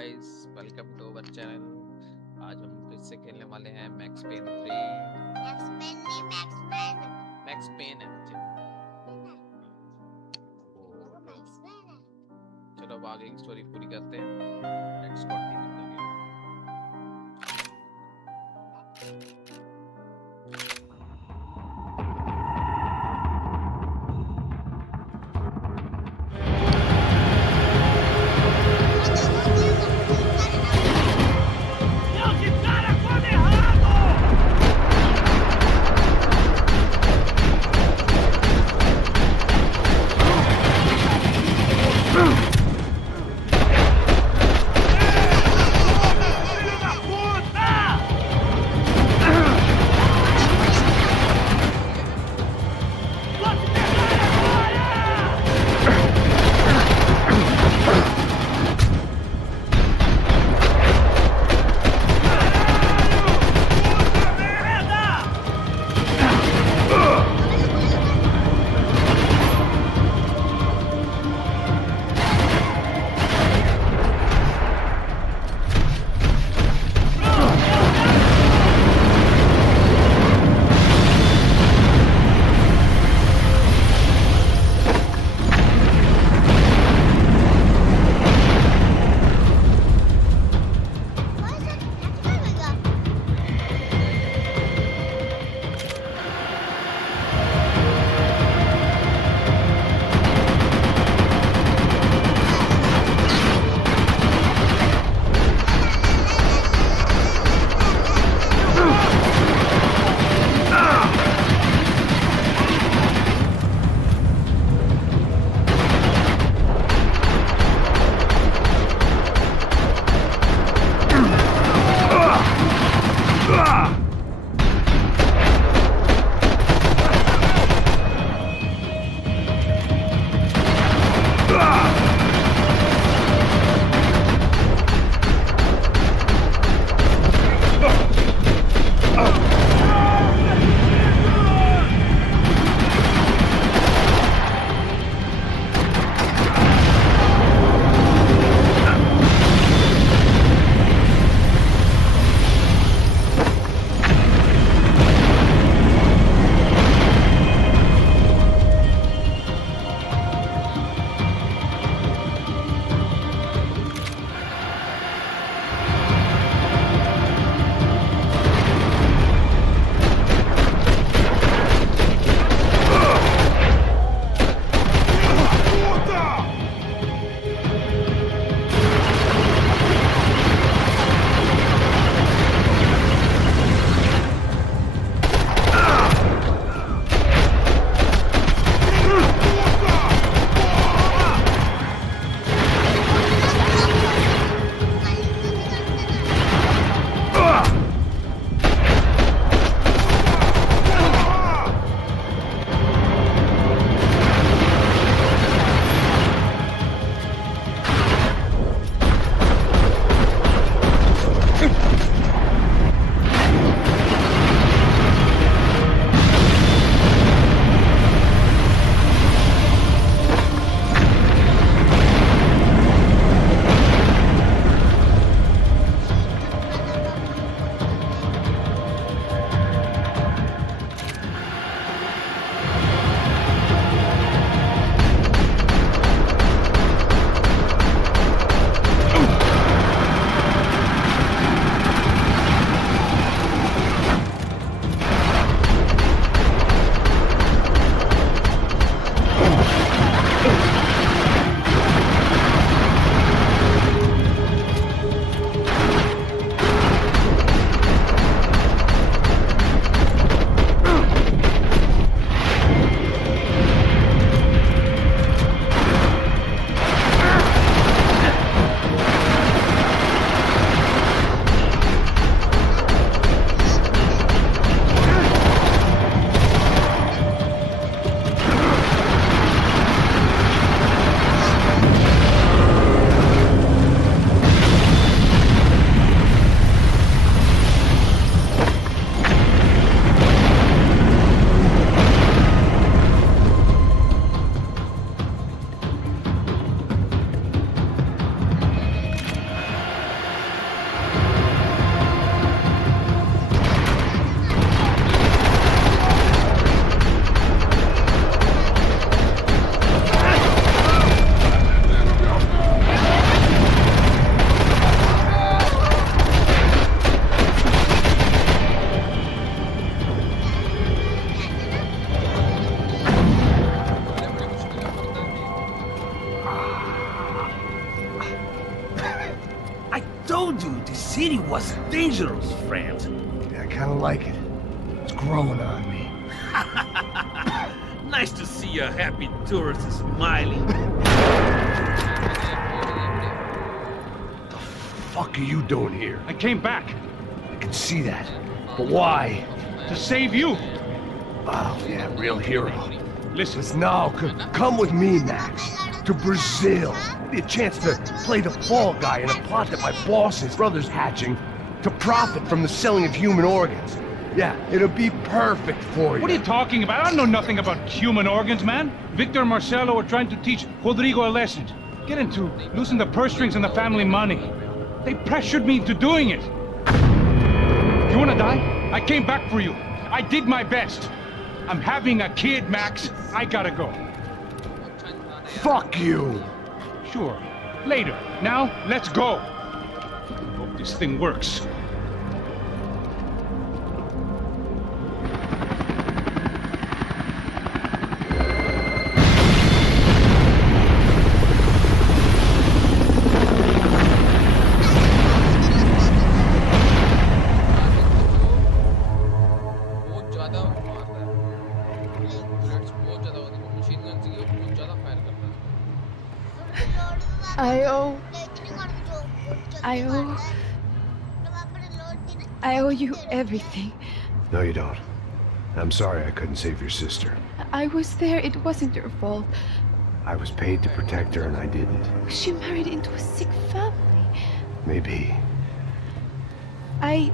Guys, welcome to our channel. आज हम फिर से खेलने वाले हैं मैक्स पेन 3। मैक्स पेन है जी। चलो अब आगे की स्टोरी पूरी करते हैं। Let's continue the game. was dangerous, friend. Yeah, I kinda like it. It's growing on me. Nice to see a happy tourist smiling. The fuck are you doing here? I came back I can see that. But why? to save you. Oh, yeah, real hero. Listen, Listen, now, come with me, Max. To Brazil. Be a chance to play the fall guy in a plot that my boss's brother's hatching to profit from the selling of human organs. Yeah, it'll be perfect for you. what are you talking about? I know nothing about human organs, man. Victor and Marcelo are trying to teach Rodrigo a lesson. Get into losing the purse strings and the family money. They pressured me into doing it. You wanna die? I came back for you. I did my best. I'm having a kid, Max. I gotta go. Fuck you! Sure. Later. Now, let's go. Hope this thing works. बहुत ज्यादा मारता है bullets बहुत ज्यादा होती है machine gun से बहुत ज्यादा फायर करता है I owe you everything. No, you don't. I'm sorry I couldn't save your sister. I was there. It wasn't your fault. I was paid to protect her and I didn't. She married into a sick family. Maybe. I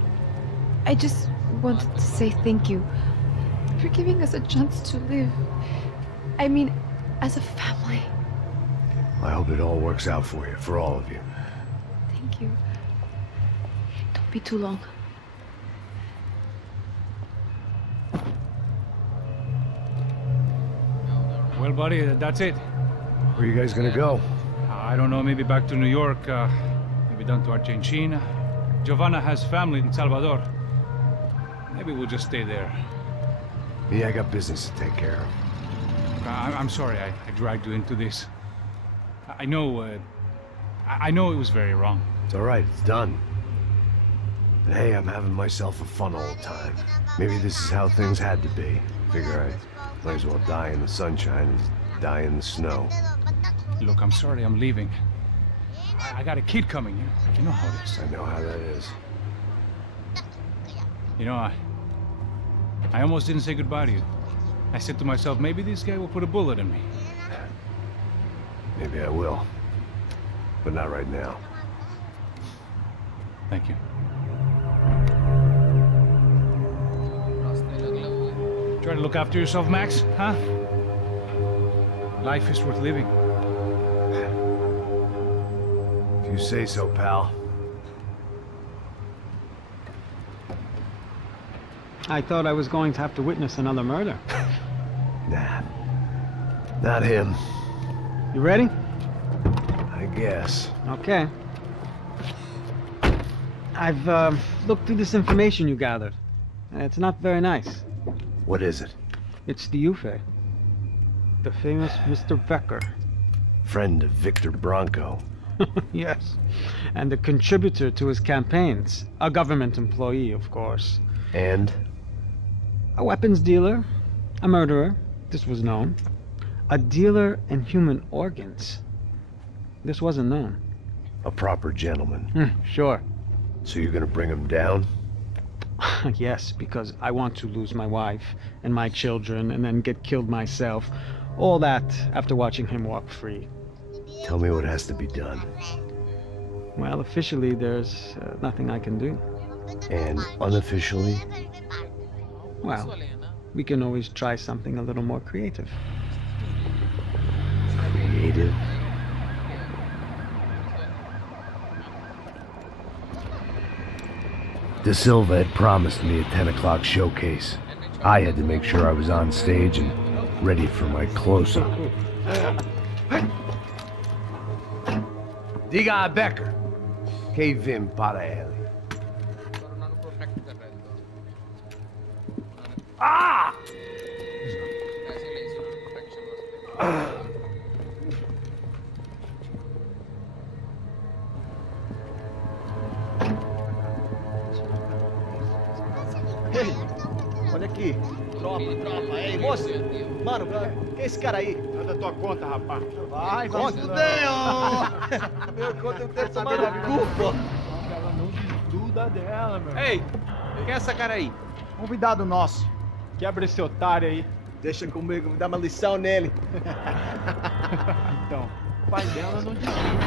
just wanted to say thank you for giving us a chance to live. I mean, as a family. I hope it all works out for you, for all of you. Thank you. Don't be too long. Well, buddy, that's it. Where are you guys gonna go? I don't know, maybe back to New York, maybe down to Argentina. Giovanna has family in Salvador. Maybe we'll just stay there. Me, I got business to take care of. I'm sorry I dragged you into this. I know it was very wrong. It's all right, it's done. And hey, I'm having myself a fun old time. Maybe this is how things had to be. Figure I might as well die in the sunshine as die in the snow. Look, I'm sorry I'm leaving. I got a kid coming. You know how it is. I know how that is. You know, I almost didn't say goodbye to you. I said to myself, maybe this guy will put a bullet in me. Maybe I will. But not right now. Thank you. Try to look after yourself, Max, huh? Life is worth living. If you say so, pal. I thought I was going to have to witness another murder. Nah. Not him. You ready? I guess. Okay. I've looked through this information you gathered. It's not very nice. What is it? It's the Ufe. The famous Mr. Becker. Friend of Victor Bronco. Yes. And a contributor to his campaigns. A government employee, of course. And? A weapons dealer. A murderer. This was known. A dealer in human organs. This wasn't known. A proper gentleman. Sure. So you're gonna bring him down? Yes, because I want to lose my wife and my children and then get killed myself. All that after watching him walk free. Tell me what has to be done. Well, officially there's nothing I can do. And unofficially? Well, we can always try something a little more creative. Creative? De Silva had promised me a 10 o'clock showcase. I had to make sure I was on stage and ready for my close-up. Diga a Becker. Que vim para ele. Ah! aqui. Tropa, Filho, tropa. Ei, filho moço. estudiantil. Mano, quem é esse cara aí? É da tua conta, rapaz. Vai, vai. Conta. Meu conta eu quero tomar no cu, pô. Ela não desgruda dela, meu. Ei, quem é essa cara aí? Convidado nosso. Quebra esse otário aí. Deixa comigo, me dá uma lição nele. Então, o pai dela não desgruda.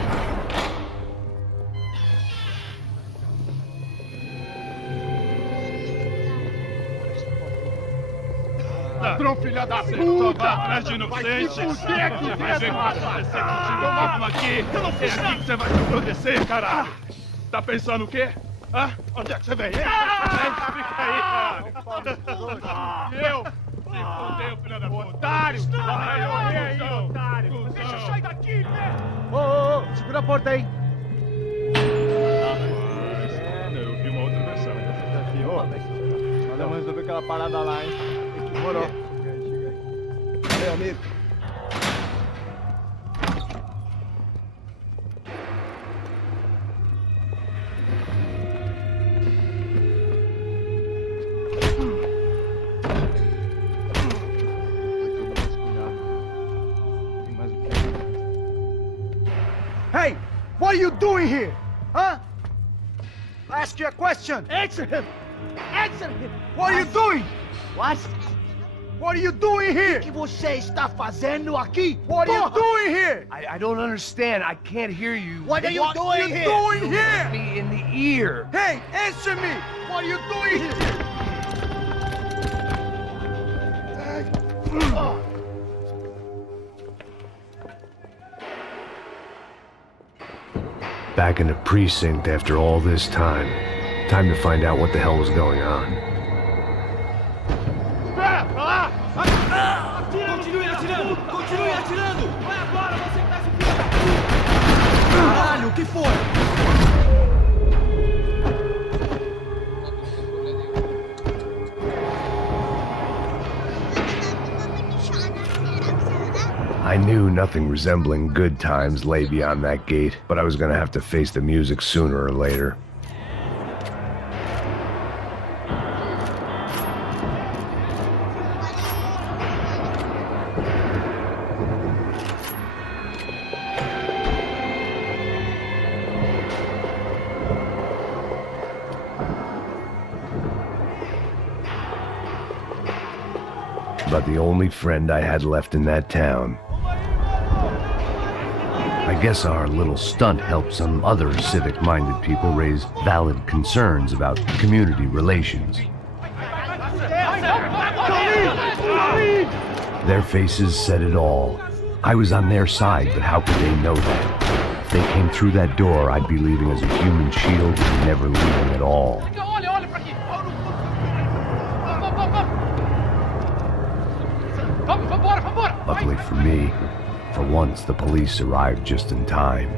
Ladrão, filha da puta! Vai atrás de inocente! Vai se fuder aqui dentro, rapaz! Vamos aqui! Eu não fiz nada! Que você vai se proteger, caralho! Tá pensando o quê? Hã? Onde é que você vem? Fica aí, caralho! E eu? Se fudeu, filha da puta! Otário! Vai, aí, otário! Deixa eu sair daqui, né? Ô, segura a porta aí. Eu vi uma outra versão. Vamos resolver aquela parada lá, hein? Demorou. Meu amigo. Hey, what are you doing here? Huh? I ask you a question. Answer him. Answer him. What are you doing? What? What are you doing here? O que você está fazendo aqui? What are you doing here? I don't understand. I can't hear you. What are you doing here? Doing here? Me in the ear. Hey, answer me! What are you doing here? Back in the precinct after all this time. Time to find out what the hell was going on. Espera, pra lá! Continue atirando! Continue atirando! Vai agora, você que tá se filho da puta! Caralho, o que foi? I knew nothing resembling good times lay beyond that gate, but I was gonna have to face the music sooner or later. About the only friend I had left in that town. I guess our little stunt helped some other civic-minded people raise valid concerns about community relations. Their faces said it all. I was on their side, but how could they know that? If they came through that door, I'd be leaving as a human shield and never leaving at all. Luckily for me, for once the police arrived just in time.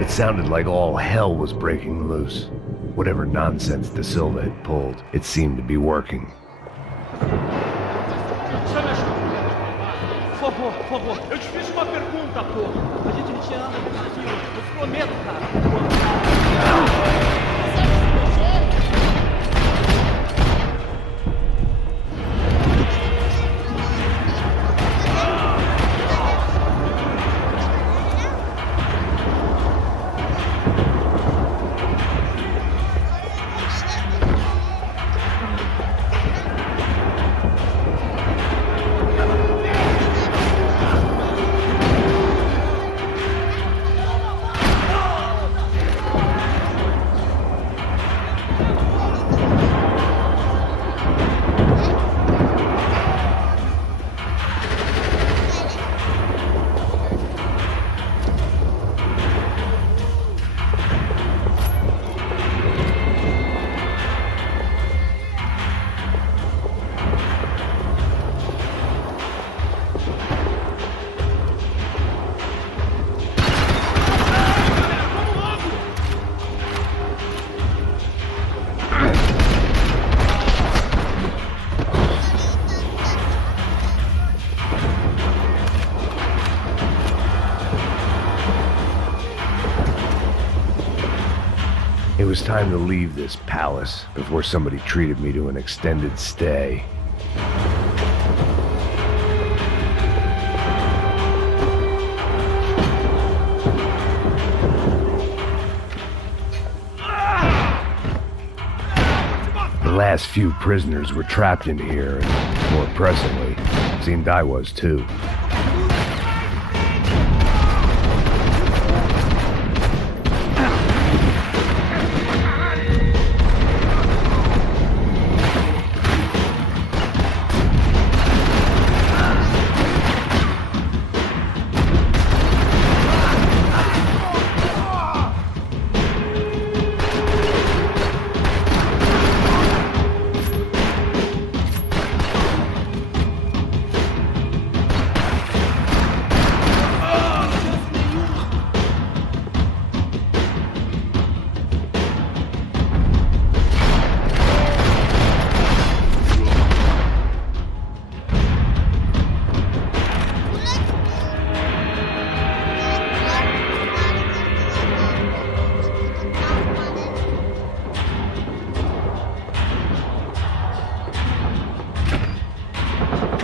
It sounded like all hell was breaking loose. Whatever nonsense De Silva had pulled, it seemed to be working. Por favor, eu te fiz uma pergunta, porra. A gente te ama, eu te prometo, cara. It was time to leave this palace before somebody treated me to an extended stay. The last few prisoners were trapped in here, and more pressingly, it seemed I was too.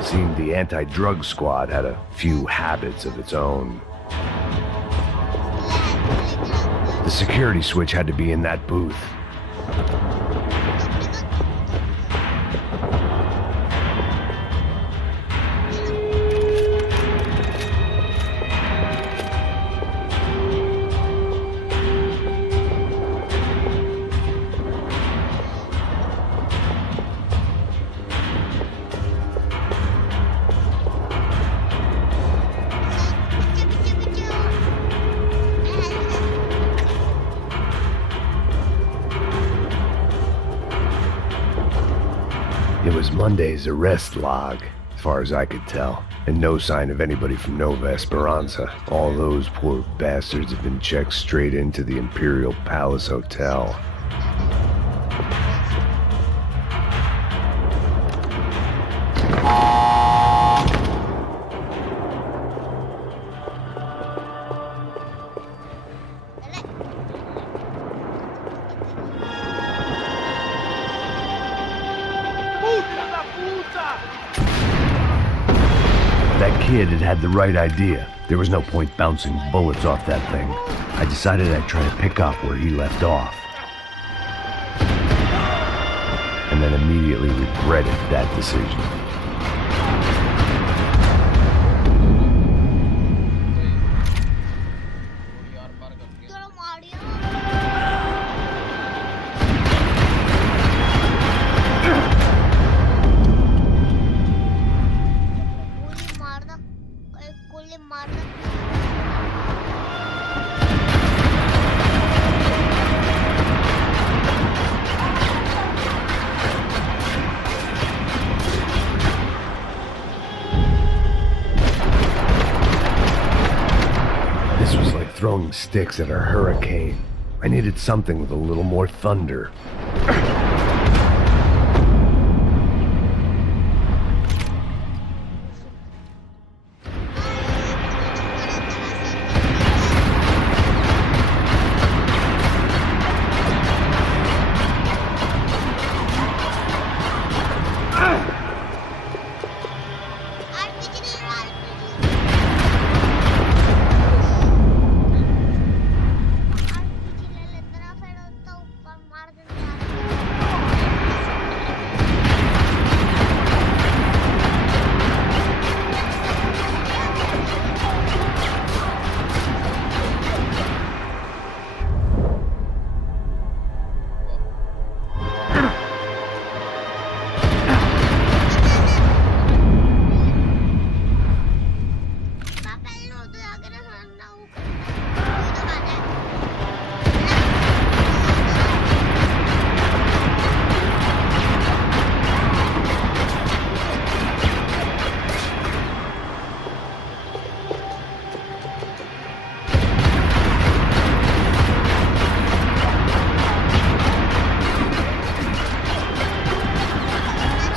Seemed the anti-drug squad had a few habits of its own. The security switch had to be in that booth. It was Monday's arrest log, as far as I could tell, and no sign of anybody from Nova Esperanza. All those poor bastards have been checked straight into the Imperial Palace Hotel. That kid had the right idea. There was no point bouncing bullets off that thing. I decided I'd try to pick up where he left off. And then immediately regretted that decision. This was like throwing sticks at a hurricane. I needed something with a little more thunder.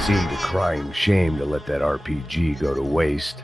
Seemed a crying shame to let that RPG go to waste.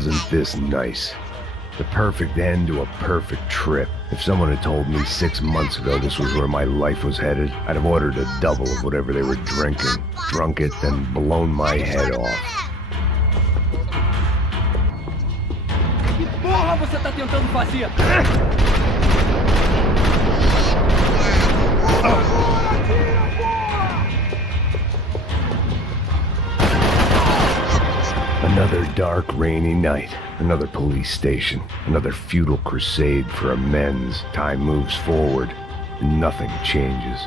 Wasn't this nice? The perfect end to a perfect trip. If someone had told me 6 months ago this was where my life was headed, I'd have ordered a double of whatever they were drinking, drunk it, then blown my head off. Que porra você tá tentando fazer? Another dark, rainy night. Another police station. Another futile crusade for amends. Time moves forward, and nothing changes.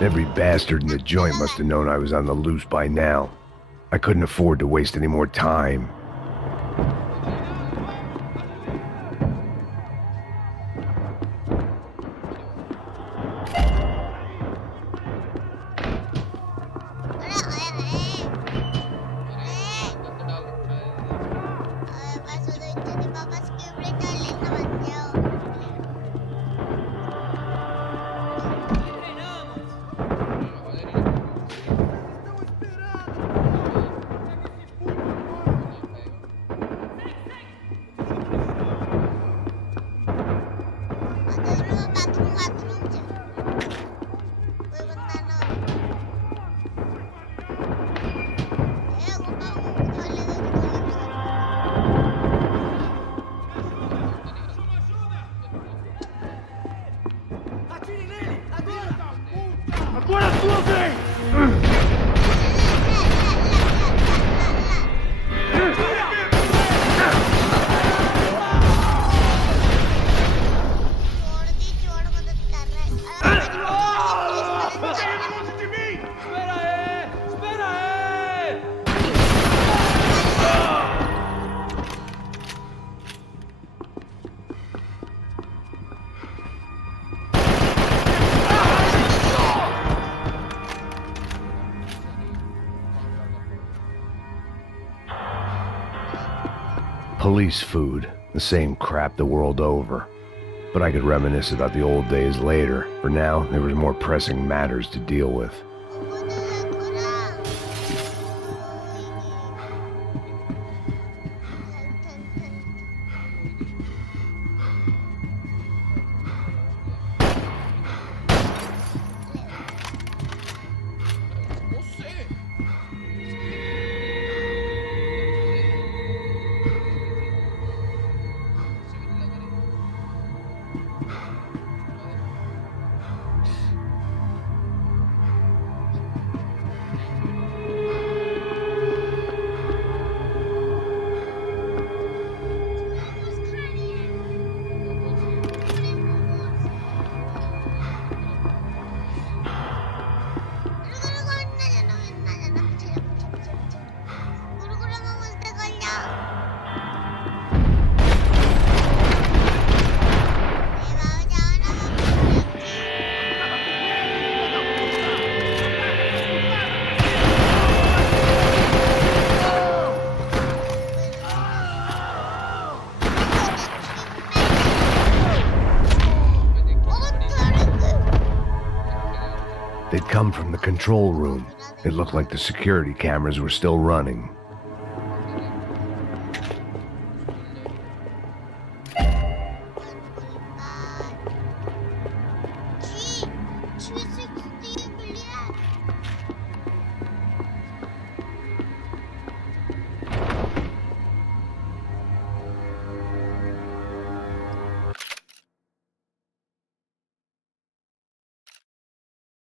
Every bastard in the joint must have known I was on the loose by now. I couldn't afford to waste any more time. Agora a sua vez! Police food, the same crap the world over. But I could reminisce about the old days later. For now, there was more pressing matters to deal with. They'd come from the control room. It looked like the security cameras were still running.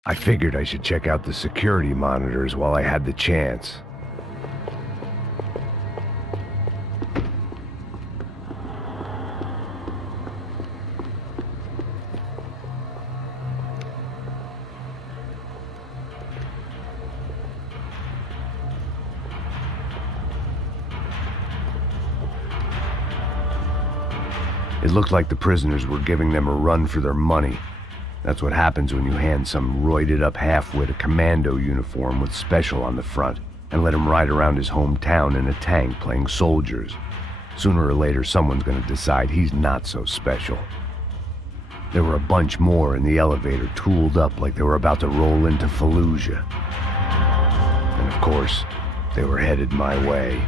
I figured I should check out the security monitors while I had the chance. It looked like the prisoners were giving them a run for their money. That's what happens when you hand some roided-up halfwit a commando uniform with special on the front and let him ride around his hometown in a tank playing soldiers. Sooner or later, someone's gonna decide he's not so special. There were a bunch more in the elevator, tooled up like they were about to roll into Fallujah. And of course, they were headed my way.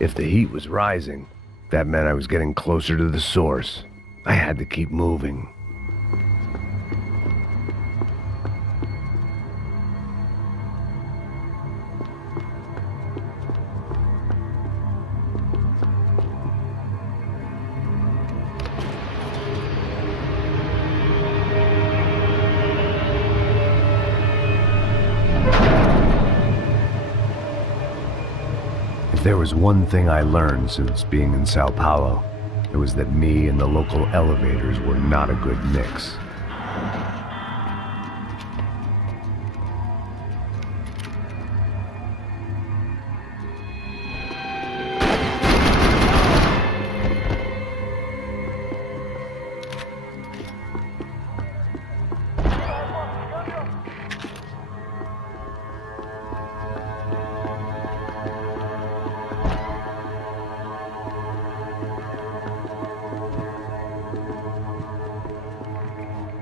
If the heat was rising, that meant I was getting closer to the source. I had to keep moving. If there was one thing I learned since being in Sao Paulo, it was that me and the local elevators were not a good mix.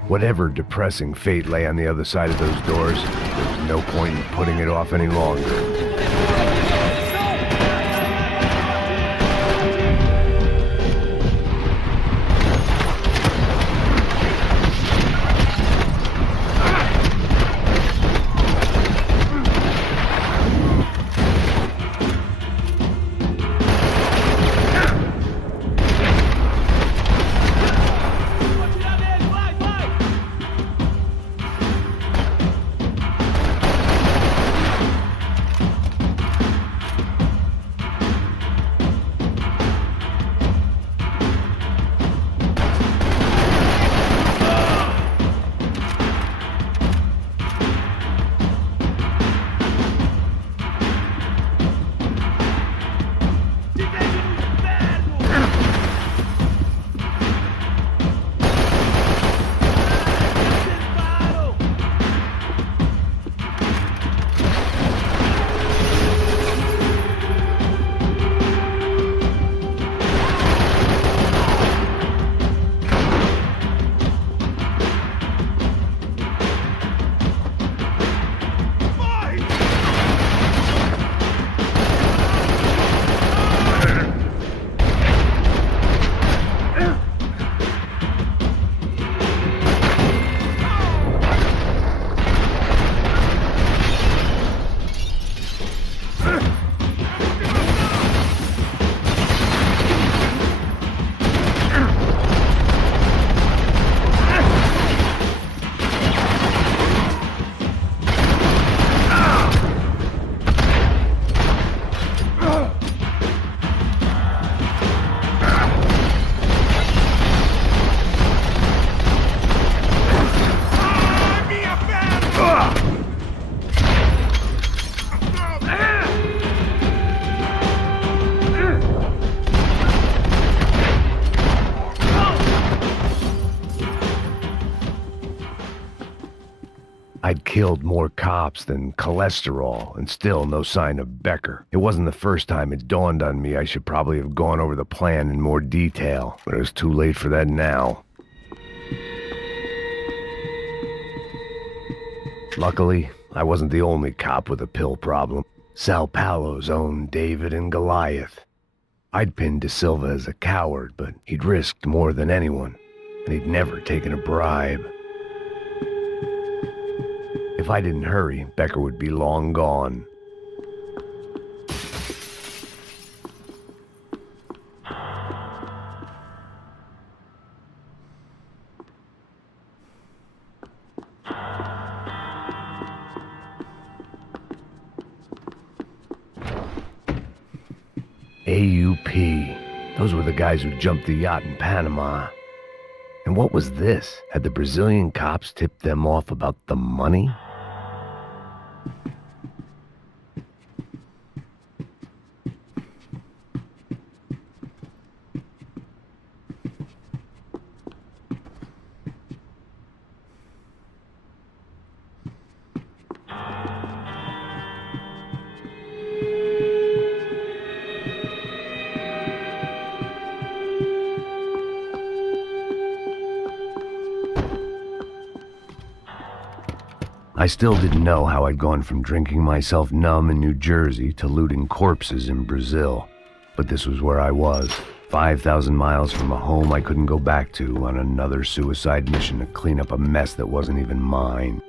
Whatever depressing fate lay on the other side of those doors, there was no point in putting it off any longer. I'd killed more cops than cholesterol, and still no sign of Becker. It wasn't the first time it dawned on me I should probably have gone over the plan in more detail, but it was too late for that now. Luckily, I wasn't the only cop with a pill problem. Sao Paulo's own David and Goliath. I'd pinned De Silva as a coward, but he'd risked more than anyone, and he'd never taken a bribe. If I didn't hurry, Becker would be long gone. AUP. Those were the guys who jumped the yacht in Panama. And what was this? Had the Brazilian cops tipped them off about the money? I still didn't know how I'd gone from drinking myself numb in New Jersey to looting corpses in Brazil. But this was where I was, 5,000 miles from a home I couldn't go back to, on another suicide mission to clean up a mess that wasn't even mine.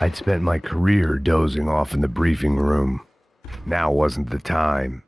I'd spent my career dozing off in the briefing room. Now wasn't the time.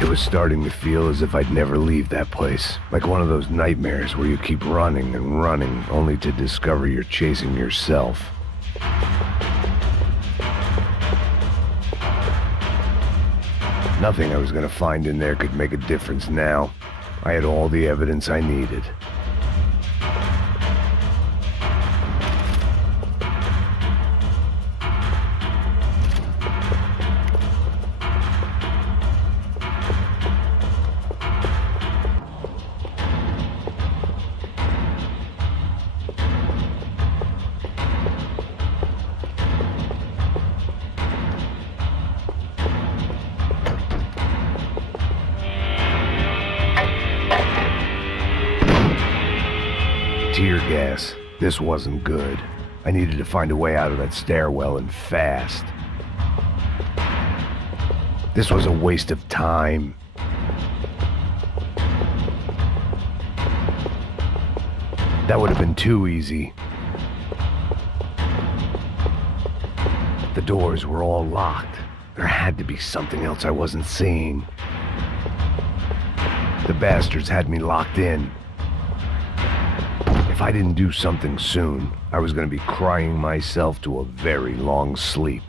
It was starting to feel as if I'd never leave that place. Like one of those nightmares where you keep running and running, only to discover you're chasing yourself. Nothing I was gonna find in there could make a difference now. I had all the evidence I needed. Tear gas. This wasn't good. I needed to find a way out of that stairwell, and fast. This was a waste of time. That would have been too easy. The doors were all locked. There had to be something else I wasn't seeing. The bastards had me locked in. If I didn't do something soon, I was going to be crying myself to a very long sleep.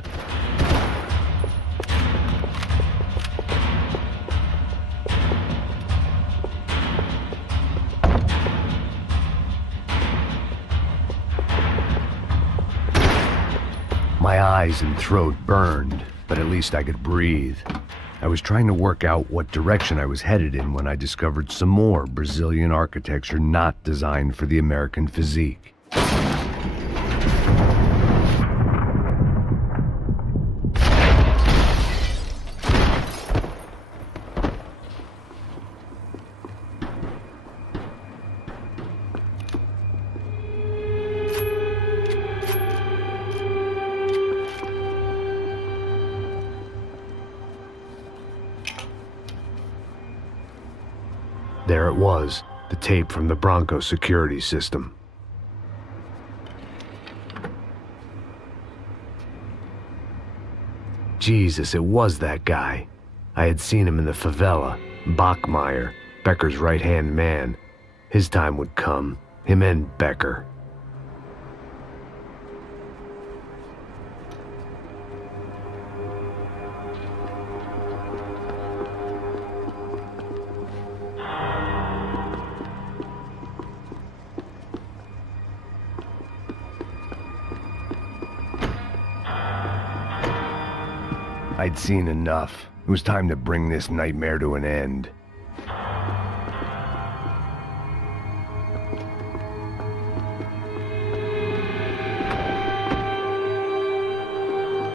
My eyes and throat burned, but at least I could breathe. I was trying to work out what direction I was headed in when I discovered some more Brazilian architecture not designed for the American physique. There it was, the tape from the Bronco security system. Jesus, it was that guy. I had seen him in the favela. Bachmeyer, Becker's right-hand man. His time would come. Him and Becker. I'd seen enough. It was time to bring this nightmare to an end.